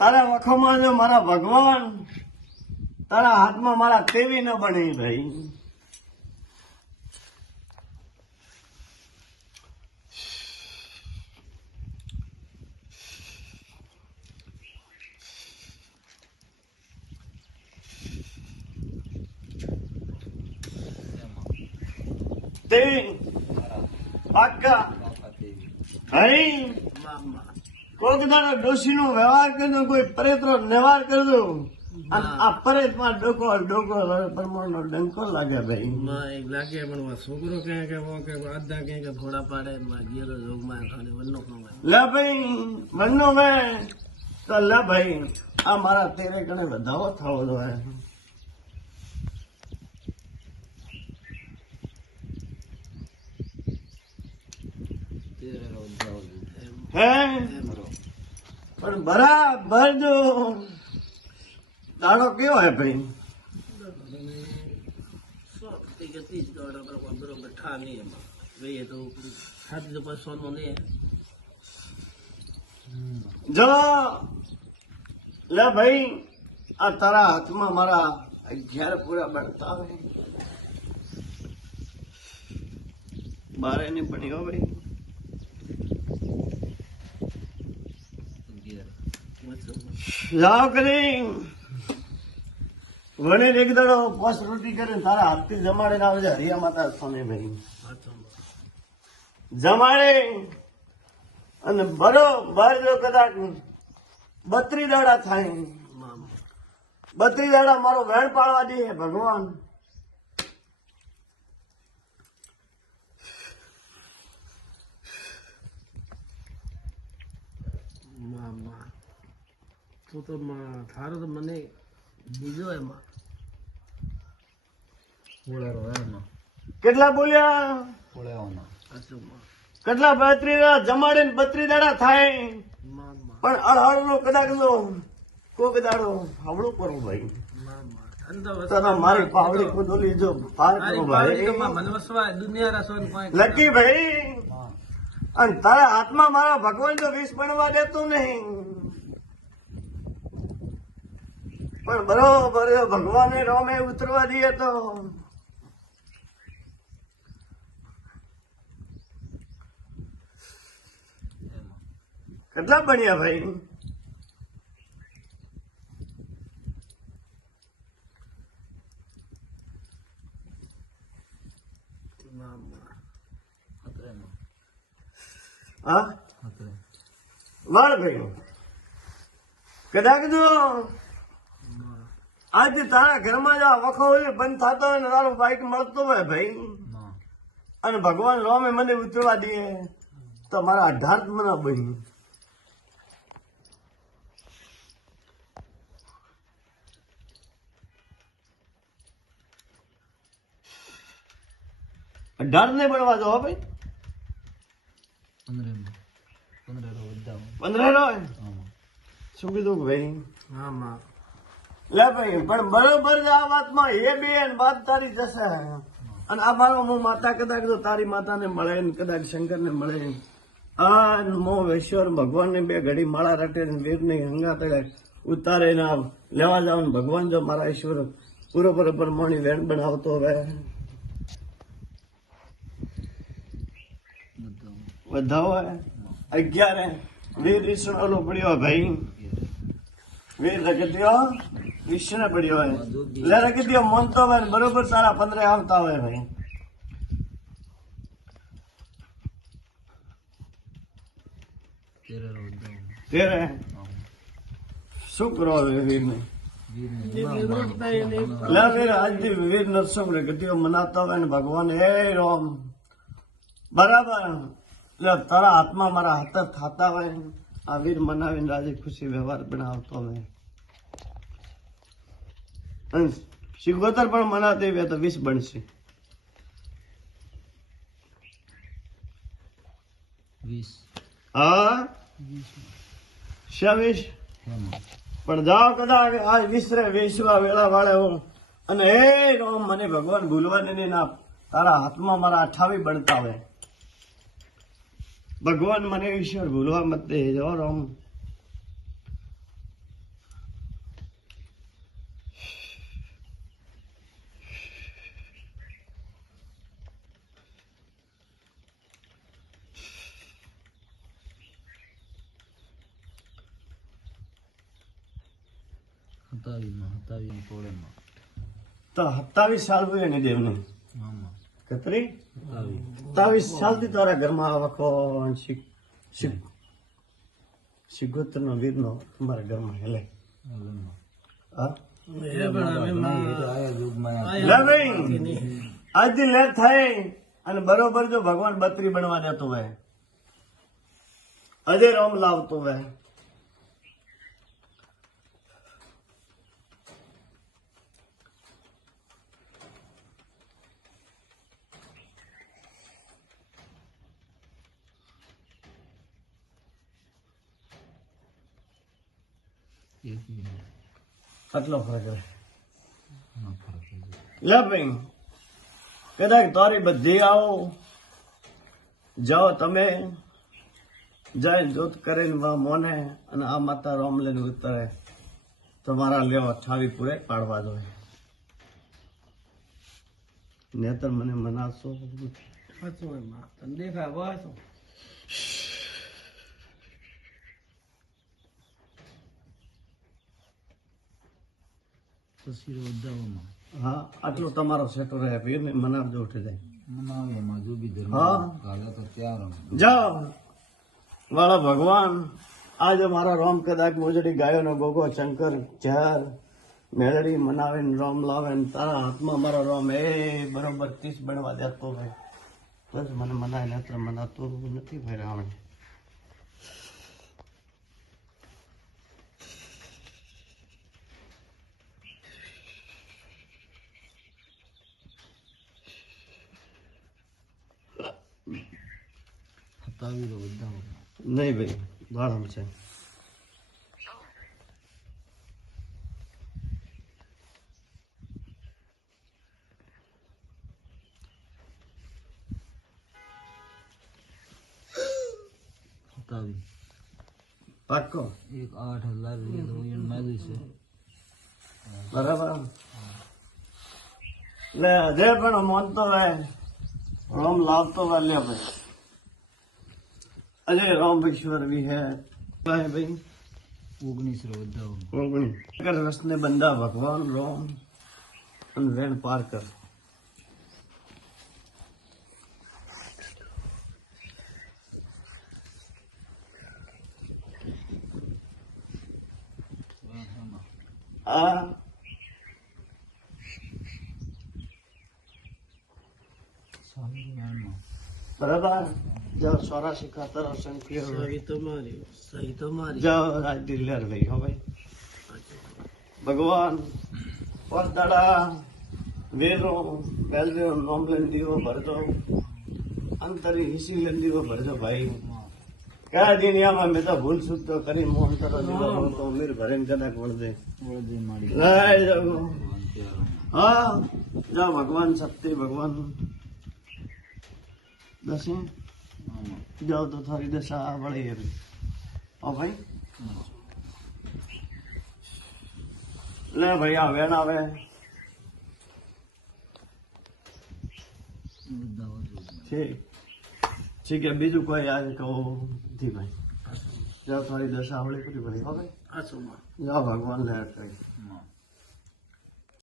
તારા વખોમાં જો મારા ભગવાન તારા હાથમાં મારા તેવી ન બને ભાઈ. તેવી પાક્કા હઈ કોક દાડો ડોશી નો વ્યવહાર કરજો, કોઈ પરેતરો વ્યવહાર કરજો. આ પરેત માં ડોકો પરમાણ નો ડંકો લાગે ભાઈ. લાગે પણ છોકરો કે આધા કે થોડા પાડે ગયેલો જોગમાં ખાલી વનનો લે ભાઈ મનનો મેં તો લે ભાઈ આ મારા તેરે કણે વધાવો થવો જોઈએ. હે પણ બરાબર જો દાડો કેવો હે ભાઈ? બરોબર ઠા નહીં એમાં જોઈએ તો સાથી તો પછી સોનું નહીં. જો લે ભાઈ આ તારા હાથમાં મારા 11 પૂરા બનતા હોય. બારે નહીં પડી હો ભાઈ. જાઓ કરી વણે એક દાડો પોસ રોટી કરીને તારા હાથથી જમાડીને આવજે હરિયા માતા સ્વામી ભાઈ. જમાડે અને બરોબર જો કદાચ 32 દાડા થાય, 32 દાડા મારો વેણ પાડવા દે ભગવાન. તો થારો તો મને બીજો એમાં કેટલા બોલ્યા? કેટલા 32 જમાડે 32 દાડા થાય પણ અડહડ નો કદાચ નો કોક દાડો હાવડું કરું ભાઈ. મારી પાવડી કુદોલી જો પાર કરો ભાઈ લકી ભાઈ. અને તારા હાથમાં મારા ભગવાન જો વિષ બનવા દેતું નહીં પણ બરોબર ભગવાને રોમે ઉતરવા દઈએ તો કેટલા બન્યા ભાઈ? હા વાળ ભાઈ કદાચ જો આજે તારા ઘરમાં જો વખો હોય બંધ થતો હોય ને તારો બાઈક મળતો હોય ભાઈ અને ભગવાન રોમે મને ઉતરવા દે તો મારા 18 મના બની. અઢાર ને બનવા દો ભાઈ. 15 નો શું કીધું ભાઈ? લે ભાઈ પણ બરોબર આ વાતમાં એ બેન વાત તારી જશે. અને આ મારો હું માતા કદાચ જો તારી માતાને મળે ને કદાચ શંકરને મળે આ મો ઈશ્વર ભગવાનને 2 ઘડી માળા રટે વીર ની હંગાત ઉતારે ને લેવા જાવ ને ભગવાન જો મારા ઈશ્વર પૂરો પરમાણી વેણ બનાવતો હવે વધાવો 11 વીર ઈશ્વર ઓલો પડ્યો ભાઈ. વીર રગત્યો વિશ્વ પડ્યો હોય લે રગત્યો મનતો હોય બરોબર તારા 15 આવતા હોય ભાઈ. તેરે શું કરો વીર ને લે વીર આજથી વીર નરસમ રગત્યો મનાતા હોય ને ભગવાન હે રામ બરાબર એટલે તારા હાથમાં મારા હાથ થતા હોય આ વીર મનાવીને રાજી ખુશી વ્યવહાર બનાવતો હોય. શિગોતર પણ મનાતી હોય તો 20 બનશે. 20 હા 26 પણ જાઓ કદાચ આ વિસરે વેસવા વેળા વાળે અને હે રામ મને ભગવાન ભૂલવાની નહીં ના તારા હાથમાં મારા 28 બનતા હોય. ભગવાન મને ઈશ્વર ભૂલવા મત દે જો રામ તો 27 સાલ હોય ને દેવને કતરી 27 સાલથી તારા ઘરમાં આવો સિગોતર નો વીર નો તમારા ઘરમાં હેલે હા લે ભાઈ આજથી લેટ થાય અને બરોબર જો ભગવાન બત્રી બનવા દેતો હોય અજય રામ લાવતો હોય આટલો ફરક રહે લે ભાઈ કદાચ તારી બધી આવો જાઓ તમે જાય જોત કરીને મોને અને આ માતા રામ લઈને ઉતરે તમારા લેવા ઠાવી પૂરે પાડવા જોઈએ નેતર મને મનાવશો હા આટલો તમારો સેટો રહે વીર ને મનાવજો ઉઠી જાય જાઓ વાળા ભગવાન આજે મારા રોમ કદાચ મોજડી ગાયો નો ગોગો શંકર ઝાર મેળડી મનાવે ને રોમ લાવે ને તારા હાથમાં મારો રોમ એ બરોબર 30 બનવા દેતો ભાઈ બસ મને મનાય નત્ર મનાતો નથી ભાઈ રાવણ નહીં ભાઈ ભાડમ છે પાક્કો 8,000 છે બરાબર લે જે પણ માનતો હોય રોમ લાવતો હોય લે ભાઈ अजय राम ईश्वर भी है भाई 19 रसने बंदा भगवान राम वेण पार कर बराबर जाओ 84 संख्या सही तो मारी जाओ राज डीलर भाई हो भाई भगवान और दाड़ा वेरो बेलवे नोम लेंदी वो भर दो अंतरी हिसी लेंदी वो भर दो भाई क्या दुनिया में मैं तो भूल सुध तो करी मोहन करो जीवन तो मेरे भरे में कदा बोल दे ले जाओ हाँ जाओ भगवान सत्य भगवान दसे जाओ तो थारी दशा बड़ी है ओ भाई ले भैया वेन आवे ठीक है बीजू कोई आज कहो थी भाई जाओ थारी दशा बड़ी पूरी बड़ी हो भाई जाओ भगवान ले